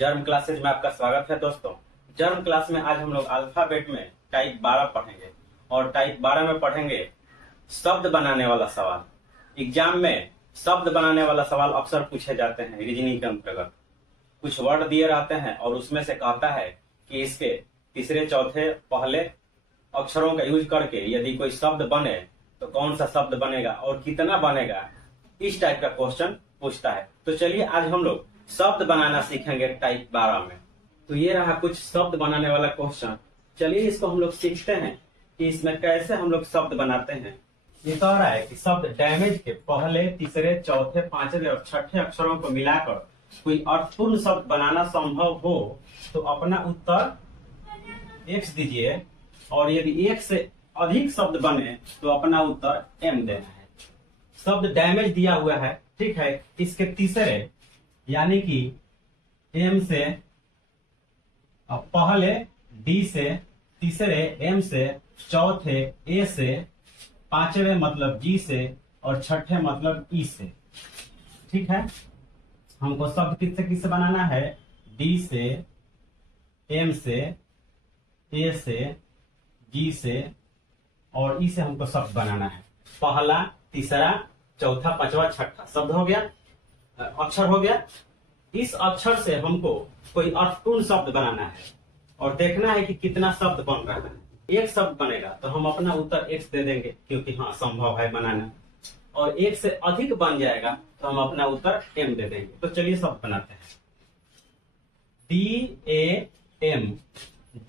Germ classes में आपका स्वागत है दोस्तों। जर्म क्लास में आज हम लोग अल्फाबेट में टाइप 12 पढ़ेंगे और टाइप 12 में पढ़ेंगे शब्द बनाने वाला सवाल। एग्जाम में शब्द बनाने वाला सवाल अक्सर पूछे जाते हैं रीजनिंग के अंतर्गत। कुछ वर्ड दिए रहते हैं और उसमें से कहता है कि इसके तीसरे चौथे पहले अक्षरों का यूज करके यदि कोई शब्द बने तो कौन सा शब्द बनेगा और कितना बनेगा, इस टाइप का क्वेश्चन पूछता है। तो चलिए आज हम लोग शब्द बनाना सीखेंगे टाइप 12 में। तो ये रहा कुछ शब्द बनाने वाला क्वेश्चन। चलिए इसको हम लोग सीखते हैं कि इसमें कैसे हम लोग शब्द बनाते हैं। ये कह रहा है कि शब्द डैमेज के पहले तीसरे चौथे पांचवें और छठे अक्षरों को मिलाकर कोई अर्थपूर्ण शब्द बनाना संभव हो तो अपना उत्तर x दीजिए, और यदि एक से अधिक शब्द बने तो अपना उत्तर m देना है। शब्द डैमेज दिया हुआ है, ठीक है। इसके तीसरे यानी कि m से पहले d से, तीसरे m से, चौथे a से, पांचवें मतलब g से और छठे मतलब e से, ठीक है। हमको शब्द किससे किससे बनाना है? d से, m से, a से, g से और e से हमको शब्द बनाना है। पहला, तीसरा, चौथा, पांचवा, छठा शब्द हो गया, अक्षर हो गया। इस अक्षर से हमको कोई अर्थपूर्ण शब्द बनाना है और देखना है कि कितना शब्द बन रहा है। एक शब्द बनेगा तो हम अपना उत्तर x दे देंगे क्योंकि हाँ संभव है बनाना, और एक से अधिक बन जाएगा तो हम अपना उत्तर m दे देंगे। तो चलिए शब्द बनाते हैं। DAM,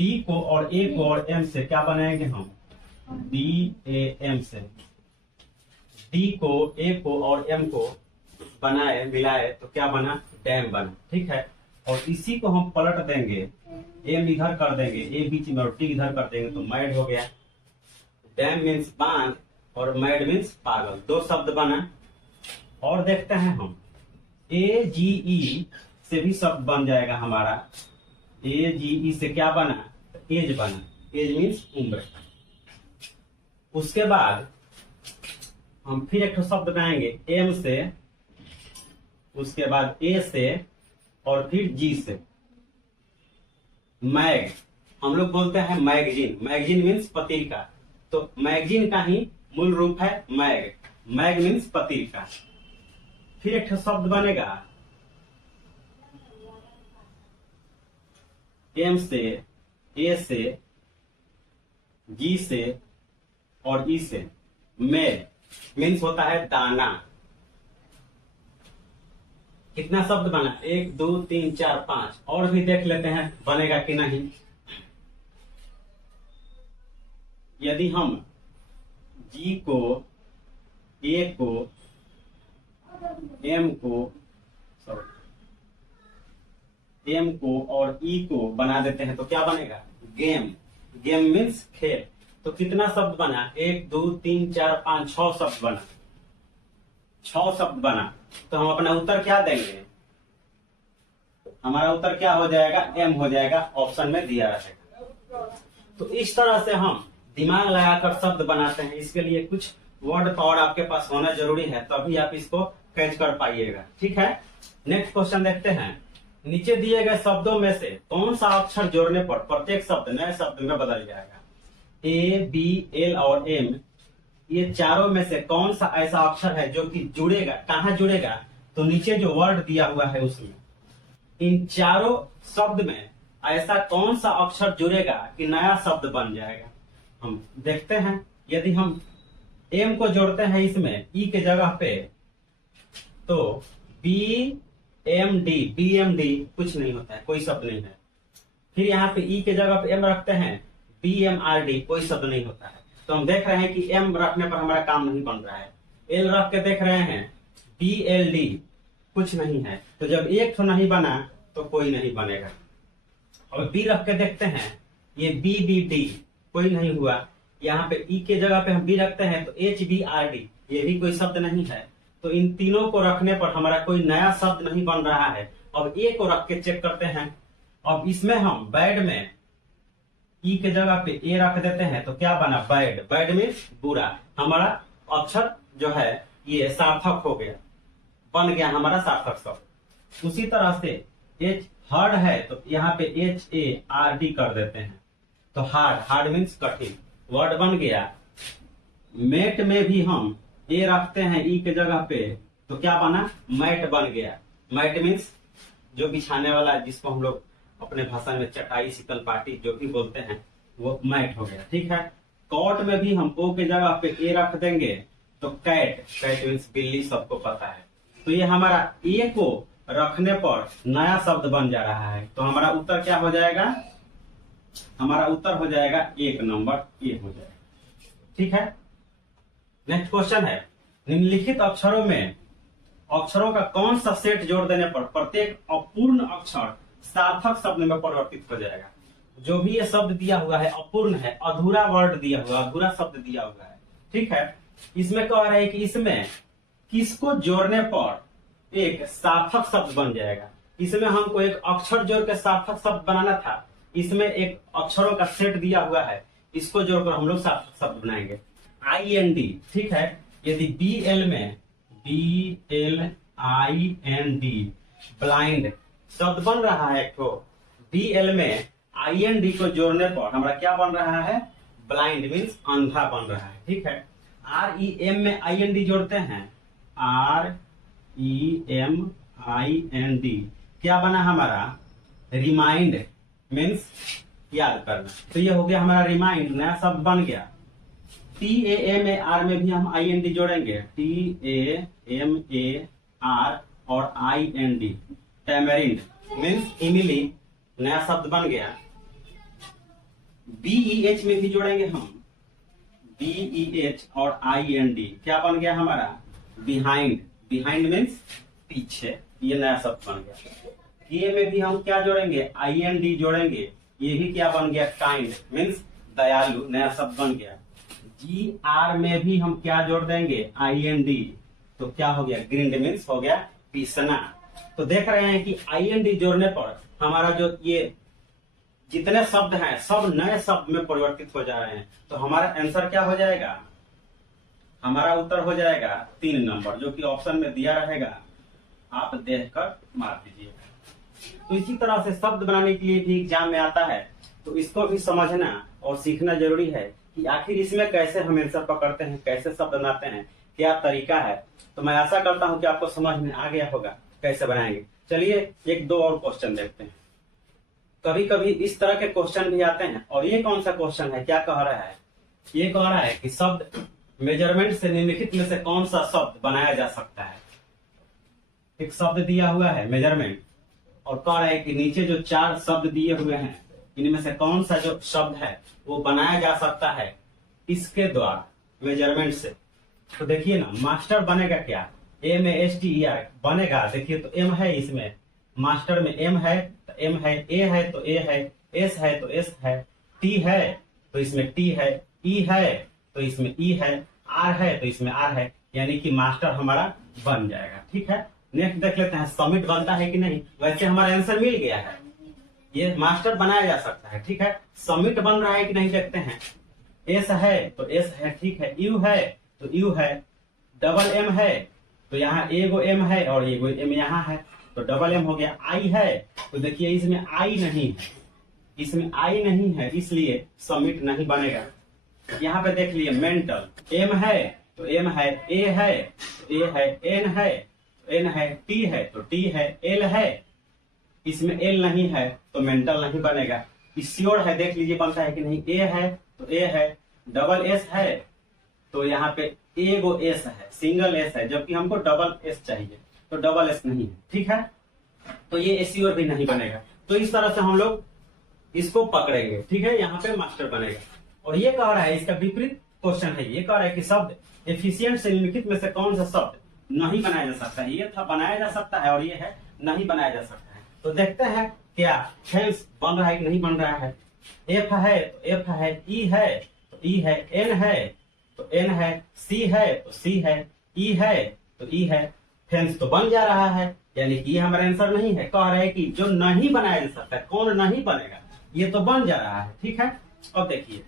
D को और A को और M से क्या बनाएंगे हम? DAM से D को, A को और M को बनाए मिलाए तो क्या बना? डैम बना, ठीक है। और इसी को हम पलट देंगे, M इधर कर देंगे, A बीच में और D इधर कर देंगे तो मैड हो गया। डैम मीन्स बांध और मैड मीन्स पागल। दो शब्द बना। और देखते हैं हम AGE से भी शब्द बन जाएगा हमारा। AGE से क्या बना? एज बना। एज मीन्स उम्र। उसके बाद हम फिर एक शब्द बनाएंगे M से, उसके बाद A से और फिर G से। मैग, हम लोग बोलते हैं मैगजीन। मैगजीन मीन्स पत्रिका, तो मैगजीन का ही मूल रूप है मैग। मैग मीन्स पत्रिका। फिर एक शब्द बनेगा M से, A से, G से और E से। मेल मीन्स होता है दाना। कितना शब्द बना? 1 2 3 4 5। और भी देख लेते हैं बनेगा कि नहीं। यदि हम G को, A को, M को और E को बना देते हैं तो क्या बनेगा? गेम। गेम मीन्स खेल। तो कितना शब्द बना? 1 2 3 4 5 6 शब्द बना। 6 शब्द बना तो हम अपना उत्तर क्या देंगे? हमारा उत्तर क्या हो जाएगा? M हो जाएगा, ऑप्शन में दिया रहेगा। तो इस तरह से हम दिमाग लगाकर शब्द बनाते हैं। इसके लिए कुछ वर्ड पावर आपके पास होना जरूरी है, तभी आप इसको कैच कर पाइएगा, ठीक है। नेक्स्ट क्वेश्चन देखते हैं। नीचे दिए गए शब्दों में से कौन सा अक्षर जोड़ने पर प्रत्येक शब्द नए शब्द में बदल जाएगा? A, B, L और M, ये चारों में से कौन सा ऐसा अक्षर है जो कि जुड़ेगा? कहाँ जुड़ेगा? तो नीचे जो वर्ड दिया हुआ है उसमें। इन चारों शब्द में ऐसा कौन सा अक्षर जुड़ेगा कि नया शब्द बन जाएगा? हम देखते हैं। यदि हम M को जोड़ते हैं इसमें E के जगह पे तो BMD, BMD कुछ नहीं होता है, कोई शब्द नहीं है। फिर यहाँ पे E के जगह पे M रखते हैं, BMRD कोई शब्द नहीं होता है। तो हम देख रहे हैं कि M रखने पर हमारा काम नहीं बन रहा है। L रख के देख रहे हैं, BLD कुछ नहीं है। तो जब एक तो नहीं बना तो कोई नहीं बनेगा। और B रख के देखते हैं, ये BBD कोई नहीं हुआ। यहाँ पे E के जगह पे हम B रखते हैं तो HBRD ये भी कोई शब्द नहीं है। तो इन तीनों को रखने पर हमारा कोई नया शब्द नहीं बन रहा है। अब A को रख के चेक करते हैं। अब इसमें हम बैड में E के जगह पे A रख देते हैं तो क्या बना? बैड। बैड मीन्स बुरा। हमारा अक्षर जो है ये सार्थक हो गया, बन गया हमारा सार्थक शब्द। उसी तरह से हार्ड है तो यहाँ पे HARD कर देते हैं, तो हार्ड, हार्ड मीन्स कठिन, वर्ड बन गया। मेट में भी हम ए रखते हैं ई के जगह पे, तो क्या बना, मैट बन गया। मैट मीन्स जो बिछाने वाला, जिसको हम लोग अपने भाषा में चटाई, शीतल पाटी जो भी बोलते हैं, वो मैट हो गया। ठीक है। कॉट में भी हम ओ के जगह पे ए रख देंगे तो कैट, कैट मीन्स बिल्ली, सबको पता है। तो ये हमारा ए को रखने पर नया शब्द बन जा रहा है, तो हमारा उत्तर क्या हो जाएगा, हमारा उत्तर हो जाएगा 1 नंबर ए हो जाएगा। ठीक है। नेक्स्ट क्वेश्चन है, निम्नलिखित अक्षरों में अक्षरों का कौन सा सेट जोड़ देने पर प्रत्येक अपूर्ण अक्षर सार्थक शब्द में परिवर्तित हो जाएगा। जो भी ये शब्द दिया हुआ है अपूर्ण है, अधूरा वर्ड दिया हुआ, अधूरा शब्द दिया हुआ है। ठीक है। इसमें कह रहे हैं कि इसमें किसको जोड़ने पर एक सार्थक शब्द बन जाएगा। इसमें हमको एक अक्षर जोड़ के सार्थक शब्द बनाना था, इसमें एक अक्षरों का सेट दिया हुआ है, इसको जोड़कर हम लोग सार्थक शब्द बनाएंगे। IND, ठीक है। यदि BL में BLIND ब्लाइंड शब्द बन रहा है, तो BL में IND को जोड़ने पर हमारा क्या बन रहा है, ब्लाइंड मीन्स अंधा बन रहा है। ठीक है। REM में IND जोड़ते हैं, REMIND क्या बना हमारा, रिमाइंड मीन्स याद करना, तो ये हो गया हमारा रिमाइंड, नया शब्द बन गया। TAMAR में भी हम IND जोड़ेंगे, TAMAR और IND, टैमरिंड मीन्स इमली, नया शब्द बन गया। BEH में भी जोड़ेंगे हम, BEH और IND क्या बन गया हमारा, बिहाइंड, बिहाइंड मीन्स पीछे, ये नया शब्द बन गया। KA में भी हम क्या जोड़ेंगे, IND जोड़ेंगे, ये भी क्या बन गया, काइंड मीन्स दयालु, नया शब्द बन गया। GR में भी हम क्या जोड़ देंगे, IND, तो क्या हो गया, ग्रिंड मीन्स हो गया पीसना। तो देख रहे हैं कि IND जोड़ने पर हमारा जो ये जितने शब्द हैं सब नए शब्द में परिवर्तित हो जा रहे हैं, तो हमारा आंसर क्या हो जाएगा, हमारा उत्तर हो जाएगा 3 नंबर, जो कि ऑप्शन में दिया रहेगा, आप देखकर मार दीजिएगा। तो इसी तरह से शब्द बनाने के लिए भी एग्जाम में आता है, तो इसको भी समझना और सीखना जरूरी है कि आखिर इसमें कैसे हम आंसर पकड़ते हैं, कैसे शब्द बनाते हैं, क्या तरीका है। तो मैं आशा करता हूं कि आपको समझ में आ गया होगा कैसे बनाएंगे। चलिए 1-2 और क्वेश्चन देखते हैं। कभी कभी इस तरह के क्वेश्चन भी आते हैं, और ये कौन सा क्वेश्चन है, क्या कह रहा है, ये कह रहा है कि शब्द मेजरमेंट से निम्नलिखित में से कौन सा शब्द बनाया जा सकता है। एक शब्द दिया हुआ है मेजरमेंट, और कह रहा है कि नीचे जो 4 शब्द दिए हुए हैं, इनमें से कौन सा जो शब्द है वो बनाया जा सकता है इसके द्वारा, मेजरमेंट से। तो देखिए ना, मास्टर बनेगा क्या, MASTER बनेगा। देखिए तो M है, इसमें मास्टर में M है तो M है, A है तो A है, S है तो S है, T है तो इसमें T है, E है तो इसमें E है, R है तो इसमें R है, यानी कि मास्टर हमारा बन जाएगा। ठीक है। नेक्स्ट देख लेते हैं, समिट बनता है कि नहीं। वैसे हमारा आंसर मिल गया है, ये मास्टर बनाया जा सकता है। ठीक है। समिट बन रहा है कि नहीं देखते हैं। S है तो S है, ठीक है। U है तो U है, डबल M है तो यहाँ एगो M है और एगो M यहाँ है, तो डबल M हो गया। I है तो देखिए इसमें I नहीं है, इसमें I नहीं है, इसलिए समिट नहीं बनेगा। यहाँ पे देख लिए मेंटल, M है तो M है, A है तो A है, N है तो N है, T है तो T है, L है, इसमें L नहीं है तो मेंटल नहीं बनेगा। श्योर है, देख लीजिए बनता है कि नहीं। A है तो A है, डबल S है तो यहाँ पे एगो S है, सिंगल S है, जबकि हमको डबल S चाहिए, तो डबल S नहीं है। ठीक है। तो ये श्योर भी नहीं बनेगा। तो इस तरह से हम लोग इसको पकड़ेंगे। ठीक है। यहाँ पे मास्टर बनेगा। और ये कह रहा है, इसका विपरीत क्वेश्चन है, ये कह रहा है कि शब्द एफिशिएंट से निम्नलिखित में से कौन सा शब्द नहीं बनाया जा सकता है। ये था बनाया जा सकता है और ये है नहीं बनाया जा सकता है। तो देखते हैं क्या हेल्स बन रहा है कि नहीं बन रहा है। F है तो F है, E है तो E है, N है तो N है, C है तो C है, E है तो E है, हेंस तो बन जा रहा है, यानी कि ये हमारा आंसर नहीं है। कह रहे हैं कि जो नहीं बनाया जा सकता है, कौन नहीं बनेगा, ये तो बन जा रहा है। ठीक है। अब देखिए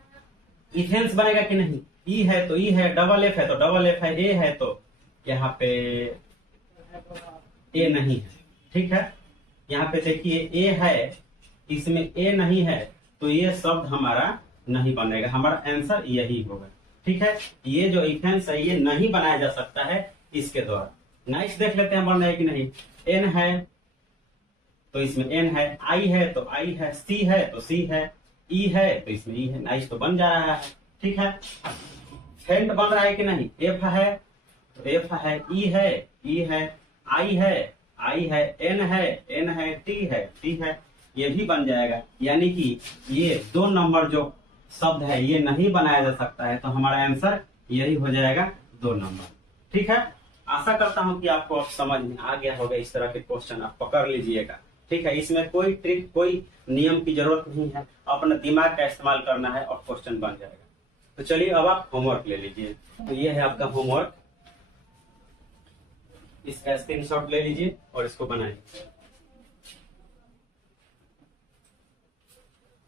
इथेंस बनेगा कि नहीं। E है तो E है, डबल F है तो डबल F है, A है तो यहाँ पे A नहीं है। ठीक है। यहाँ पे देखिए ए है, इसमें ए नहीं है, तो ये शब्द हमारा नहीं बनेगा, हमारा आंसर यही होगा। ठीक है, ये जो इथेंस है ये नहीं बनाया जा सकता है इसके द्वारा। नाइस, देख लेते हैं बन रहा है कि नहीं। एन है तो इसमें एन है, आई है तो आई है, सी है तो सी है, ई है तो इसमें ई है। नाइस, तो बन जा रहा है। ठीक है, फेंट बन रहा है कि नहीं। एफ है तो एफ है, ई है, ई है, आई है, आई है, एन है, टी है, ये भी बन जाएगा। यानी कि ये 2 नंबर जो शब्द है ये नहीं बनाया जा सकता है, तो हमारा आंसर यही हो जाएगा 2 नंबर। ठीक है, आशा करता हूं कि आपको अब समझ में आ गया होगा। इस तरह के क्वेश्चन आप पकड़ लीजिएगा। ठीक है, इसमें कोई ट्रिक, कोई नियम की जरूरत नहीं है, अपना दिमाग का इस्तेमाल करना है और क्वेश्चन बन जाएगा। तो चलिए अब आप होमवर्क ले लीजिए। तो ये है आपका होमवर्क, इसका स्क्रीनशॉट ले लीजिए और इसको बनाइए।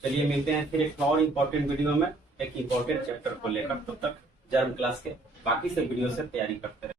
चलिए मिलते हैं फिर एक और इम्पोर्टेंट वीडियो में, एक इम्पोर्टेंट चैप्टर को लेकर। तब तक जर्म क्लास के बाकी से वीडियो से तैयारी करते रहिए।